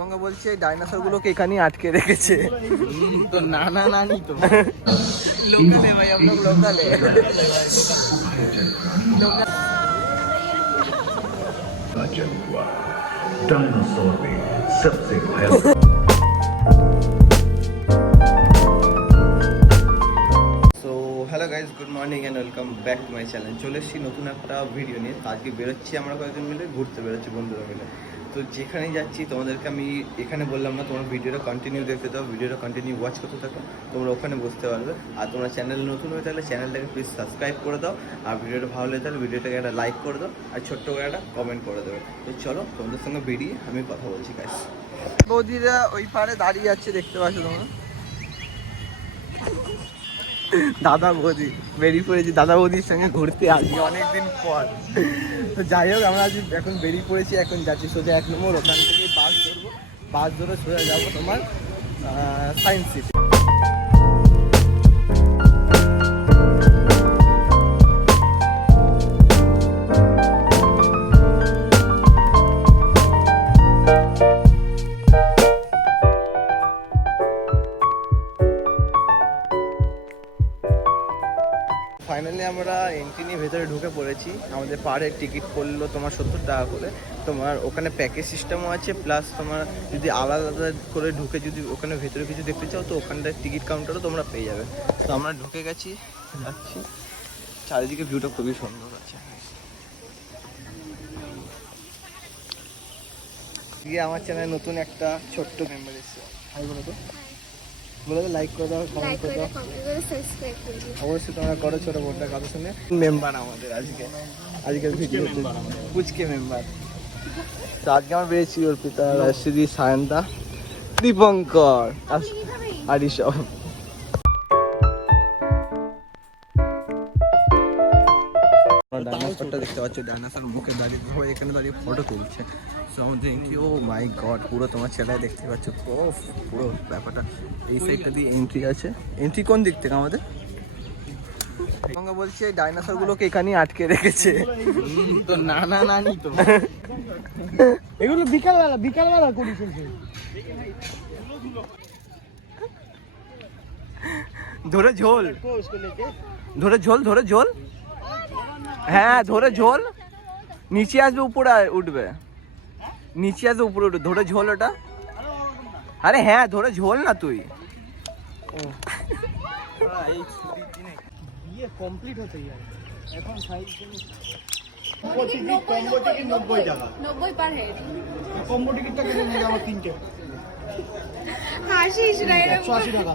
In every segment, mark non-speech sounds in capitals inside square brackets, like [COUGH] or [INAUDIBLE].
সঙ্গে বলছে ডাইনোসর গুলোকে এখানেই আটকে রেখেছে তো নানা নানি তো লোকালে ভাই আমরা লোকালে का जन्म हुआ डायनासोर में सबसे भयंकर so hello guys good morning and welcome back to my channel চলে এসেছি নতুন একটা ভিডিও নিয়ে তো আজকে বেরোচ্ছি আমরা কয়েকজন মিলে ঘুরতে বেরোচ্ছি বন্ধুরা মিলে তো যেখানে যাচ্ছি, তোমাদেরকে আমি এখানে বললাম না, তোমার ভিডিওটা কন্টিনিউ দেখতে দাও ভিডিওটা কন্টিনিউ ওয়াচ করতে থাকো, তোমরা ওখানে বুঝতে পারবে। আর তোমরা চ্যানেল নতুন হয়ে থাকলে চ্যানেলটাকে প্লিজ সাবস্ক্রাইব করে দাও, আর ভিডিওটা ভালো লাগে তাহলে ভিডিওটাকে একটা লাইক করে দাও, আর ছোট্ট করে একটা কমেন্ট করে দেবে। তো চলো, তোমাদের সঙ্গে বেরিয়ে আমি কথা বলছি কাজ বৌদিরা ওই পারে দাঁড়িয়ে আছে, দেখতে পাচ্ছ তোমরা? দাদা বৌদি বেরিয়ে পড়েছি দাদা বৌদির সঙ্গে ঘুরতে আসি অনেকদিন পর। তো যাই হোক, আমরা আজ এখন বেরিয়ে পড়েছি এখন যাচ্ছি সোজা এক নম্বর, ওখান থেকে বাস ধরবো। বাস ধরে সোজা যাব তোমার সায়েন্স সিটি। আমাদের পাড়ের টিকিট পড়ল তোমার সত্তর টাকা করে। তোমার ওখানে প্যাকেজ সিস্টেমও আছে প্লাস তোমার যদি আলাদা আলাদা করে ঢুকে যদি ওখানে ভেতরে কিছু দেখতে চাও, তো ওখানটায় টিকিট কাউন্টারও তোমরা পেয়ে যাবে। তো আমরা ঢুকে গেছি, যাচ্ছি। চারিদিকে ভিউটা খুবই সুন্দর আছে। আমার চ্যানেলে নতুন একটা ছোট্ট মেম্বার এসেছে। হাই বলো তো? বলে লাইক করে দাও কমেন্ট করে দাও। কমেন্ট করে সাবস্ক্রাইব করে দিও। অবশ্যই তোমরা করো ছোট বোনটা কথা শুনে। মেম্বার আমাদের আজকে। আজকের ভিডিও পুচকে মেম্বার। তো আজকে আমার বেরিয়েছি অর্পিতা শ্রী সায়ন্তা দীপঙ্কর আর- আর ডাইনোসরটা দেখতে পাচ্ছ ডাইনোসর মুখে দাঁড়িয়ে সবাই এখানে দাঁড়িয়ে ফটো তুলছে। সো আমাদের এন্ট্রি ও মাই গড পুরো তোমার ছেলে দেখতে পাচ্ছ। পুরো ব্যাপারটা। এই সাইডটা দিয়ে এন্ট্রি আছে। এন্ট্রি কোন দিক থেকে আমাদের? বলছে ডাইনোসর গুলোকে এখানেই আটকে রেখেছে। তো নানা নানি তো। এগুলো বিকালবেলা বিকালবেলা করি চলছে ধরে ঝোল। ধরে ঝোল ধরে ঝোল। হ্যাঁ ধরে ঝোল। নিচে আসবে উপরে উঠবে। নিচে আসবে উপরে উঠবে। ধরে ঝোল ওটা। আরে হ্যাঁ ধরে ঝোল না তুই। বিয়ে কমপ্লিট হতে যায় এখন সাইজ নব্বই নব্বই পার হেড কম্বো টিকিটটা কেটে নিয়ে আমার তিনটে। হাসিস না একশো আশি টাকা।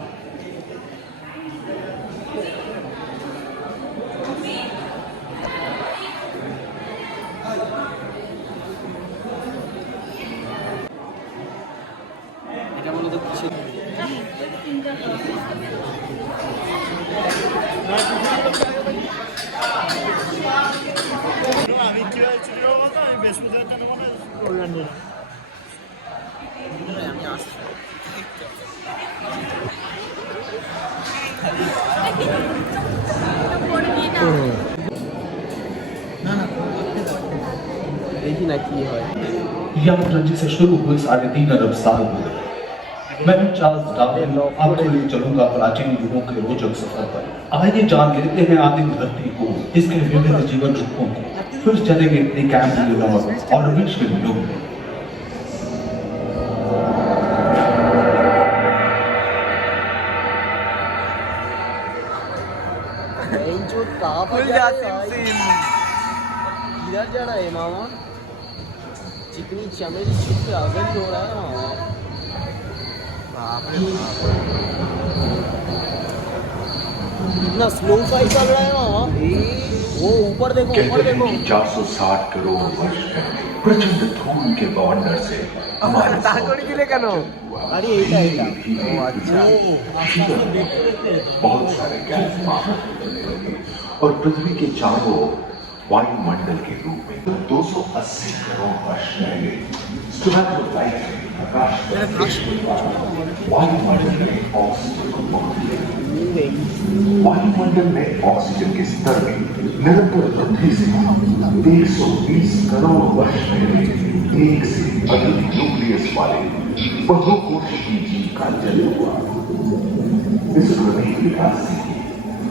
નાખી હોય યાદ रंजी जिसे शुरू हुए साढ़े तीन अरब साल हो गए। मैं चार्ल्स डार्विन आपको ले चलूँगा प्राचीन युगों के रोचक सफ़र पर। आइए जान लेते हैं आदिम धरती को इसके विभिन्न जीवन रूपों को। फिर चलेंगे अपने कैंप के न्यूयॉर्क और विश्व युग में। जो ताप जाता है। इधर जाना है मामा। चिकनी चमेली छिप पे आगे हो रहा है ना इतना स्लो का ही चल रहा है ना वो ऊपर देखो ऊपर देखो। चार सौ साठ करोड़ वर्ष प्रचंड धूल के बाउंडर से हमारे [LAUGHS] ताकोड़ी के लिए करो। अरे एटा एटा ओ अच्छा। बहुत सारे गैस और पृथ्वी के चारों वायुमंडल के रूप में 280 करोड़ वर्ष पहले स्टोमैटोलाइट ने प्रकाश वायुमंडल में ऑक्सीजन को वायुमंडल में ऑक्सीजन के स्तर में निरंतर वृद्धि से 120 करोड़ वर्ष पहले एक से अधिक न्यूक्लियस वाले बहुकोशिकीय जीव का जन्म हुआ। इस प्रवेश विकास से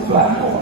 platform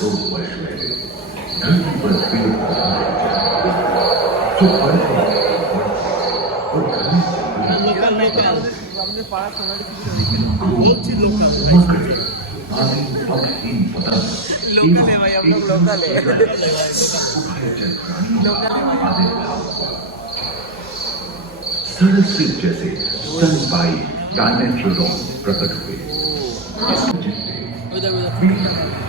road was ready. Duty was filled with hundreds. So local है भाई हम लोग लोकल है लोकल है सरस्वती जैसे सन बाई डायनेट्रोन प्रकट हुए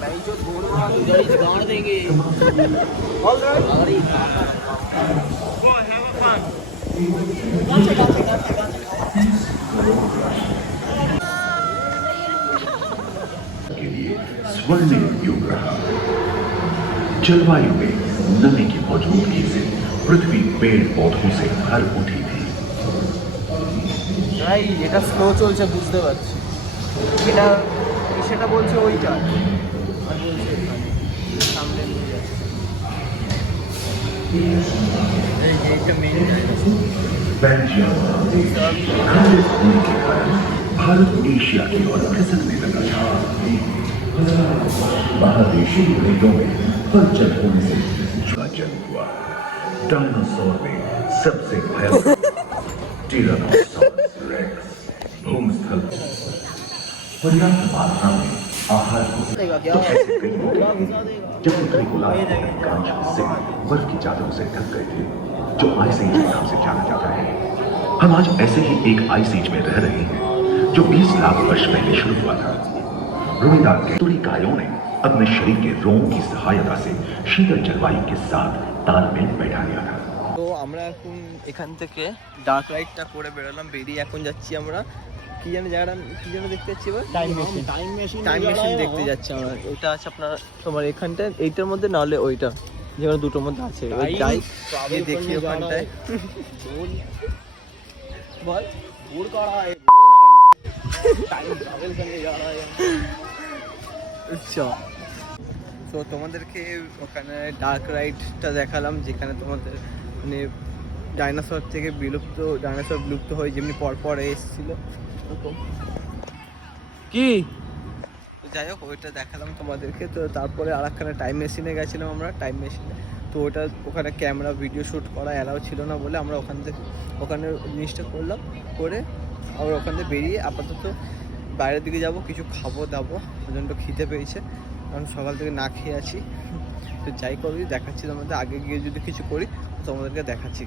भाई जो बोल रहा हूँ उधर ही गाड़ देंगे ऑलराइट अरे গো হ্যাভ আ ফান के लिए स्वर्णिम युग रहा जलवायु में नमी की मौजूदगी से पृथ्वी पेड़ पौधों से भर उठी थी ভাই এটা স্লো চলছে বুঝতে পারছি এটা সেটা বলছে ওইটা ये तो भारत एशिया की ओर खिसकने लगा था महादेशी रेडियो में हलचल होने से उसका जन्म हुआ डायनासोर में सबसे भयानक टीरानोसॉरस रेक्स भूमस्थल पर्याप्त मात्रा में आहार को देगा क्या? तो ऐसे कई मौके थे जब उत्तरी गोलार्ध के अधिकांश हिस्से बर्फ [LAUGHS] की चादरों से ढक गए थे जो आइस एज के नाम से जाना जाता है हम आज ऐसे ही एक आइस एज में रह रहे हैं जो 20 लाख वर्ष पहले शुरू हुआ था रोहिदार के तुड़ी कायों ने अपने शरीर के रोम की सहायता से शीतल जलवायु के साथ तालमेल बैठा लिया था তো আমরা এখন এখান থেকে ডার্ক রাইডটা করে বেরোলাম বেরিয়ে এখন যাচ্ছি আমরা কি জানি জায়গাটা কি যেন দেখতে যাচ্ছি এবার? Time machine time machine time machine দেখতে যাচ্ছি আমরা। এটা আছে আপনার তোমার এখানটা এইটার মধ্যে নাহলে ওইটা যেখানে দুটোর মধ্যে আছে। ওই যাই গিয়ে দেখি ওখানটায়। বল। ভুল করা হয়। আচ্ছা তো তোমাদেরকে ওখানে ডার্ক রাইডটা দেখালাম যেখানে তোমাদের মানে ডাইনোসর থেকে বিলুপ্ত ডাইনোসর বিলুপ্ত হয়ে যেমনি পরপর এসেছিল। কি? যাই হোক ওইটা দেখালাম তোমাদেরকে। তো তারপরে আর একখানে টাইম মেশিনে গেছিলাম আমরা টাইম মেশিনে তো ওটা ওখানে ক্যামেরা ভিডিও শ্যুট করা অ্যালাউ ছিল না বলে আমরা ওখান থেকে ওখানে জিনিসটা করলাম করে আবার ওখান থেকে বেরিয়ে আপাতত বাইরের দিকে যাব কিছু খাব দাবো। প্রচণ্ড খিদে পেয়েছে কারণ সকাল থেকে না খেয়ে আছি। তো যাই করি দেখাচ্ছি তোমাদের আগে গিয়ে যদি কিছু করি তোমাদেরকে দেখাচ্ছি